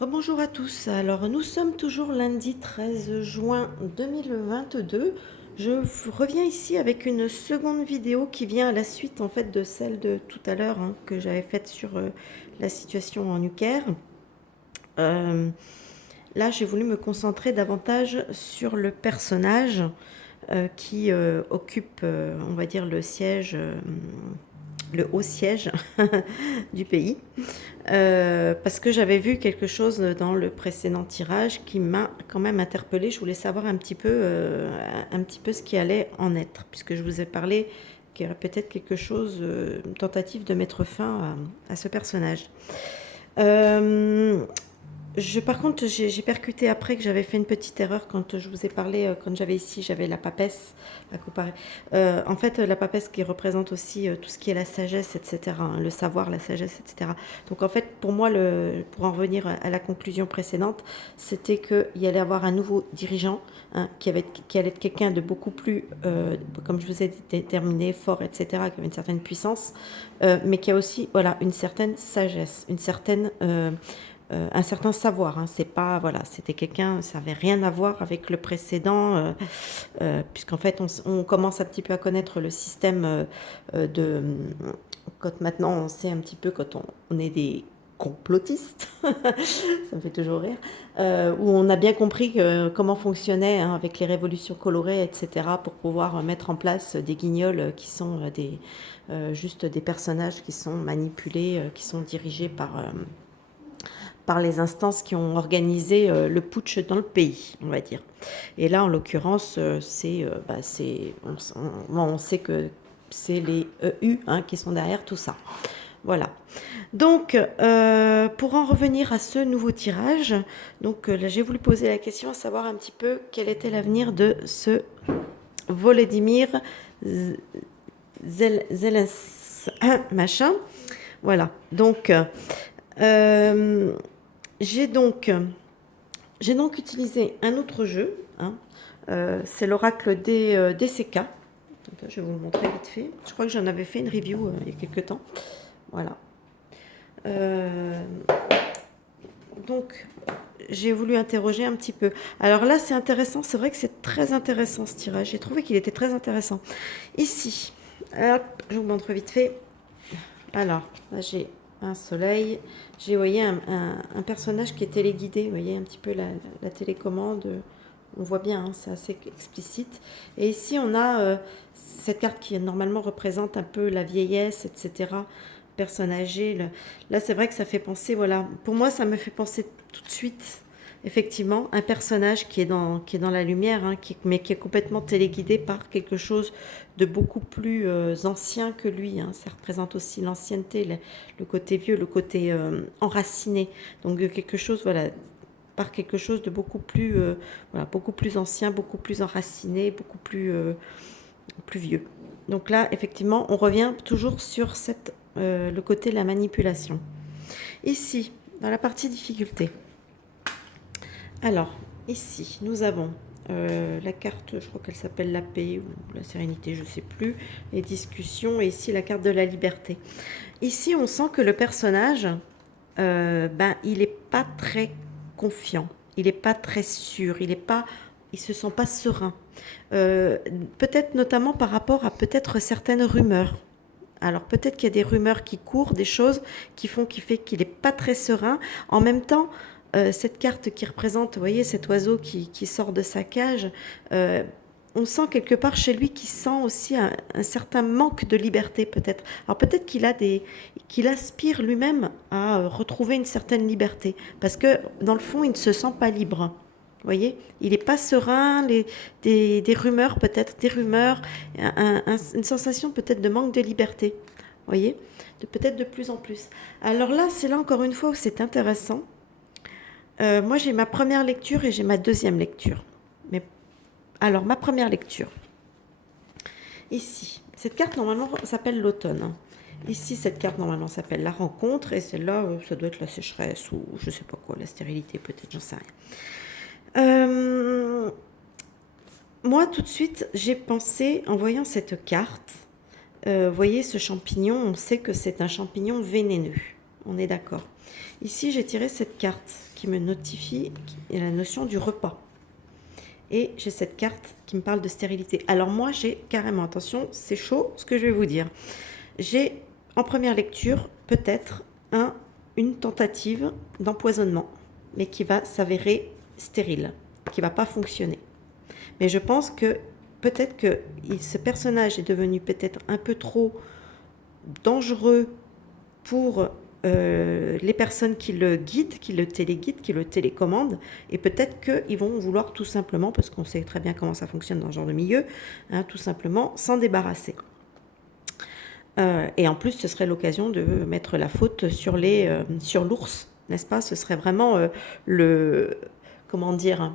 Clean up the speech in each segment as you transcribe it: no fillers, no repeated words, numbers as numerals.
Rebonjour à tous. Alors, nous sommes toujours lundi 13 juin 2022. Reviens ici avec une seconde vidéo qui vient à la suite en fait de celle de tout à l'heure que j'avais faite sur la situation en Ucraine. Là, j'ai voulu me concentrer davantage sur le personnage qui occupe, on va dire, le siège, le haut siège du pays. Parce que j'avais vu quelque chose dans le précédent tirage qui m'a quand même interpellée. Je voulais savoir un petit peu ce qui allait en être, puisque je vous ai parlé qu'il y aurait peut-être quelque chose, une tentative de mettre fin à ce personnage. Par contre, j'ai percuté après que j'avais fait une petite erreur quand je vous ai parlé, quand j'avais la papesse à comparer. En fait, la papesse qui représente aussi tout ce qui est la sagesse, etc., hein, le savoir, la sagesse, etc. Donc en fait, pour moi, pour en revenir à la conclusion précédente, c'était qu'il y allait avoir un nouveau dirigeant, hein, qui allait être quelqu'un de beaucoup plus, comme je vous ai dit, déterminé, fort, etc., qui avait une certaine puissance, mais qui a aussi voilà, une certaine sagesse, un certain savoir. Hein. C'est pas, voilà, c'était quelqu'un, ça n'avait rien à voir avec le précédent, puisqu'en fait, on commence un petit peu à connaître le système de. Quand maintenant, on sait un petit peu, quand on est des complotistes, ça me fait toujours rire, où on a bien compris comment fonctionnait hein, avec les révolutions colorées, etc., pour pouvoir mettre en place des guignols qui sont juste des personnages qui sont manipulés, qui sont dirigés par les instances qui ont organisé le putsch dans le pays, on va dire. Et là, en l'occurrence, on sait que c'est les EU hein, qui sont derrière tout ça. Voilà. Donc, pour en revenir à ce nouveau tirage, donc là, j'ai voulu poser la question à savoir un petit peu quel était l'avenir de ce Volodymyr Zelensky, machin. Voilà. Donc, j'ai donc utilisé un autre jeu, hein, c'est l'oracle des DCK. Donc, je vais vous le montrer vite fait. Je crois que j'en avais fait une review il y a quelques temps. Voilà. Donc, j'ai voulu interroger un petit peu. Alors là, c'est intéressant. C'est vrai que c'est très intéressant ce tirage. J'ai trouvé qu'il était très intéressant. Ici, hop, je vous montre vite fait. Alors, là, j'ai un soleil. J'ai, voyez, un personnage qui est téléguidé. Vous voyez un petit peu la télécommande. On voit bien, hein, c'est assez explicite. Et ici, on a cette carte qui normalement représente un peu la vieillesse, etc. Personne âgée. Là, c'est vrai que ça fait penser, voilà. Pour moi, ça me fait penser tout de suite, effectivement, un personnage qui est dans la lumière, hein, mais qui est complètement téléguidé par quelque chose de beaucoup plus ancien que lui. Hein. Ça représente aussi l'ancienneté, le côté vieux, le côté enraciné. Donc, quelque chose, voilà, par quelque chose de beaucoup plus ancien, beaucoup plus enraciné, beaucoup plus vieux. Donc là, effectivement, on revient toujours sur le côté de la manipulation. Ici, dans la partie difficulté. Alors, ici, nous avons la carte, je crois qu'elle s'appelle la paix ou la sérénité, je ne sais plus, les discussions, et ici la carte de la liberté. Ici, on sent que le personnage, il n'est pas très confiant, il n'est pas très sûr, il se sent pas serein. Peut-être notamment par rapport à peut-être certaines rumeurs. Alors peut-être qu'il y a des rumeurs qui courent, des choses qui fait qu'il n'est pas très serein. En même temps, cette carte qui représente, vous voyez, cet oiseau qui sort de sa cage, on sent quelque part chez lui qu'il sent aussi un certain manque de liberté peut-être. Alors peut-être qu'il aspire lui-même à retrouver une certaine liberté, parce que dans le fond, il ne se sent pas libre. Vous voyez, il n'est pas serein, des rumeurs peut-être, une sensation peut-être de manque de liberté. Vous voyez, peut-être de plus en plus. Alors là, c'est là encore une fois où c'est intéressant. Moi, j'ai ma première lecture et j'ai ma deuxième lecture. Mais alors, ma première lecture. Ici, cette carte normalement s'appelle l'automne. Ici, cette carte normalement s'appelle la rencontre et celle-là, ça doit être la sécheresse ou je sais pas quoi, la stérilité peut-être, j'en sais rien. Moi, tout de suite, j'ai pensé, en voyant cette carte, voyez ce champignon, on sait que c'est un champignon vénéneux. On est d'accord. Ici, j'ai tiré cette carte qui me notifie la notion du repas. Et j'ai cette carte qui me parle de stérilité. Alors moi, j'ai carrément, attention, c'est chaud ce que je vais vous dire. J'ai en première lecture peut-être une tentative d'empoisonnement, mais qui va s'avérer stérile, qui ne va pas fonctionner. Mais je pense que peut-être que ce personnage est devenu peut-être un peu trop dangereux pour les personnes qui le guident, qui le téléguident, qui le télécommandent, et peut-être qu'ils vont vouloir tout simplement, parce qu'on sait très bien comment ça fonctionne dans ce genre de milieu, hein, tout simplement s'en débarrasser. Et en plus, ce serait l'occasion de mettre la faute sur l'ours, n'est-ce pas? Ce serait vraiment comment dire,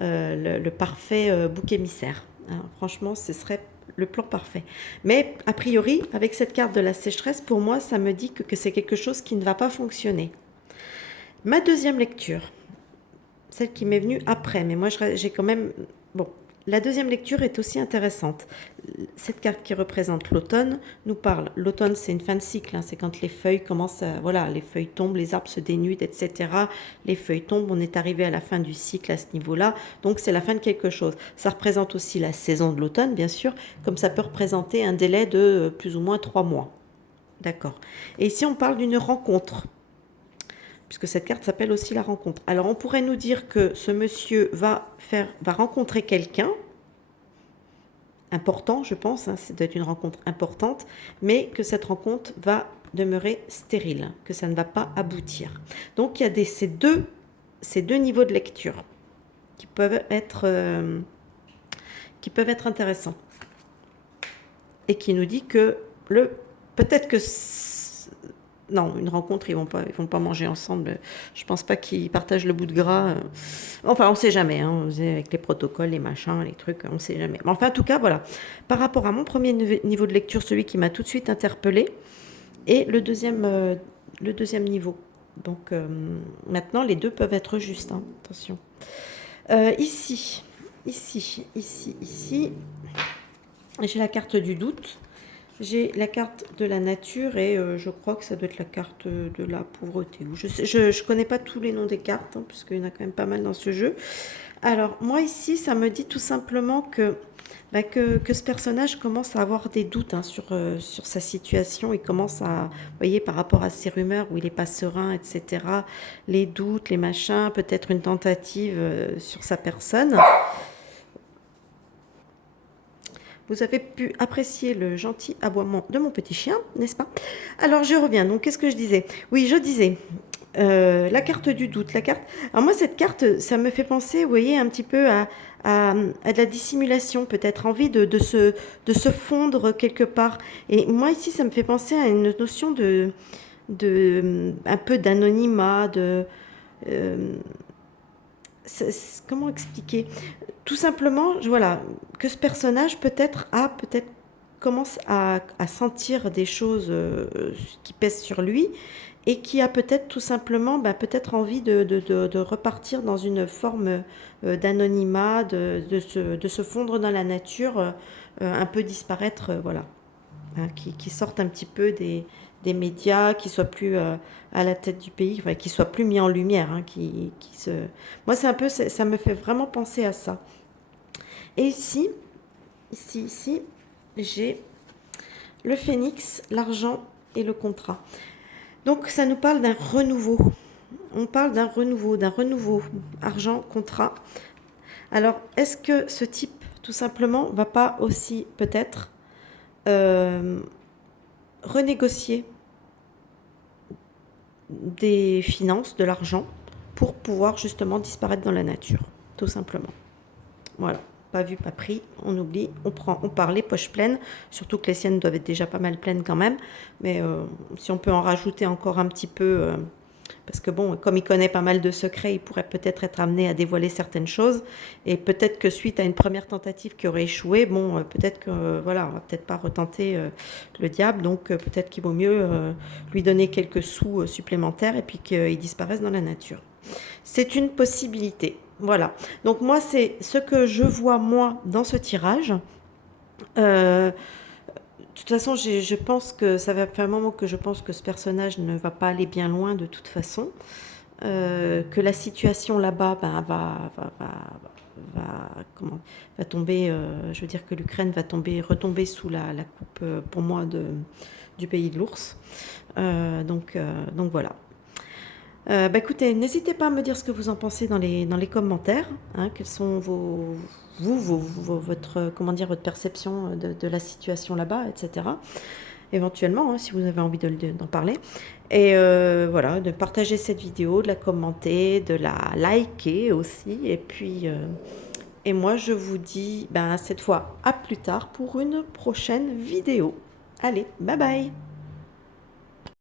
le parfait bouc émissaire. Hein, franchement, ce serait le plan parfait. Mais a priori, avec cette carte de la sécheresse, pour moi, ça me dit que c'est quelque chose qui ne va pas fonctionner. Ma deuxième lecture, celle qui m'est venue après, mais moi j'ai quand même... Bon, la deuxième lecture est aussi intéressante. Cette carte qui représente l'automne nous parle. L'automne, c'est une fin de cycle, hein, c'est quand les feuilles commencent à... Voilà, les feuilles tombent, les arbres se dénudent, etc. Les feuilles tombent, on est arrivé à la fin du cycle à ce niveau-là. Donc, c'est la fin de quelque chose. Ça représente aussi la saison de l'automne, bien sûr, comme ça peut représenter un délai de plus ou moins 3 mois. D'accord. Et ici, on parle d'une rencontre, puisque cette carte s'appelle aussi la rencontre. Alors, on pourrait nous dire que ce monsieur va rencontrer quelqu'un, important, je pense, hein, c'est d'être une rencontre importante, mais que cette rencontre va demeurer stérile, que ça ne va pas aboutir. Donc, il y a ces deux niveaux de lecture qui peuvent être intéressants et qui nous dit que peut-être que non, une rencontre, ils vont pas manger ensemble. Je pense pas qu'ils partagent le bout de gras. Enfin, on sait jamais, hein, avec les protocoles, les machins, les trucs, on sait jamais. Mais enfin, en tout cas, voilà. Par rapport à mon premier niveau de lecture, celui qui m'a tout de suite interpellée, et le deuxième niveau. Donc, maintenant, les deux peuvent être justes, hein, attention. Ici, j'ai la carte du doute. J'ai la carte de la nature et je crois que ça doit être la carte de la pauvreté. Je connais pas tous les noms des cartes, hein, puisqu'il y en a quand même pas mal dans ce jeu. Alors, moi ici, ça me dit tout simplement que ce personnage commence à avoir des doutes, hein, sur sa situation. Il commence à, vous voyez, par rapport à ces rumeurs où il n'est pas serein, etc., les doutes, les machins, peut-être une tentative sur sa personne. Vous avez pu apprécier le gentil aboiement de mon petit chien, n'est-ce pas? Alors, je reviens. Donc, qu'est-ce que je disais? Oui, je disais, la carte du doute. Alors, moi, cette carte, ça me fait penser, vous voyez, un petit peu à de la dissimulation, peut-être envie de se fondre quelque part. Et moi, ici, ça me fait penser à une notion un peu d'anonymat, comment expliquer? Tout simplement, voilà, que ce personnage peut-être commence à sentir des choses qui pèsent sur lui et qui a peut-être tout simplement peut-être envie de repartir dans une forme d'anonymat, de se fondre dans la nature, un peu disparaître, voilà, hein, qui sortent un petit peu des médias, qui soient plus à la tête du pays, enfin, qui soient plus mis en lumière, hein, Moi, c'est un peu, ça me fait vraiment penser à ça. Et ici, j'ai le phénix, l'argent et le contrat. Donc, ça nous parle d'un renouveau. On parle d'un renouveau, argent, contrat. Alors, est-ce que ce type, tout simplement, va pas aussi peut-être renégocier des finances, de l'argent, pour pouvoir justement disparaître dans la nature, tout simplement. Voilà, pas vu, pas pris, on oublie, on part les poches pleines, surtout que les siennes doivent être déjà pas mal pleines quand même, mais si on peut en rajouter encore un petit peu, parce que bon, comme il connaît pas mal de secrets, il pourrait peut-être être amené à dévoiler certaines choses, et peut-être que suite à une première tentative qui aurait échoué, bon, peut-être que, voilà, on va peut-être pas retenter le diable, donc peut-être qu'il vaut mieux lui donner quelques sous supplémentaires, et puis qu'il disparaisse dans la nature. C'est une possibilité. Voilà. Donc moi, c'est ce que je vois, moi, dans ce tirage. toute façon, je pense que ça va faire un moment que je pense que ce personnage ne va pas aller bien loin de toute façon. Que la situation là-bas ben, va tomber, je veux dire que l'Ukraine va retomber sous la coupe, pour moi, du pays de l'ours. Donc voilà. Bah écoutez, n'hésitez pas à me dire ce que vous en pensez dans les commentaires. Hein, quels sont votre, comment dire, votre perception de la situation là-bas, etc. Éventuellement, hein, si vous avez envie d'en parler. Et voilà, de partager cette vidéo, de la commenter, de la liker aussi. Et puis, et moi, je vous dis, ben, cette fois, à plus tard pour une prochaine vidéo. Allez, bye bye!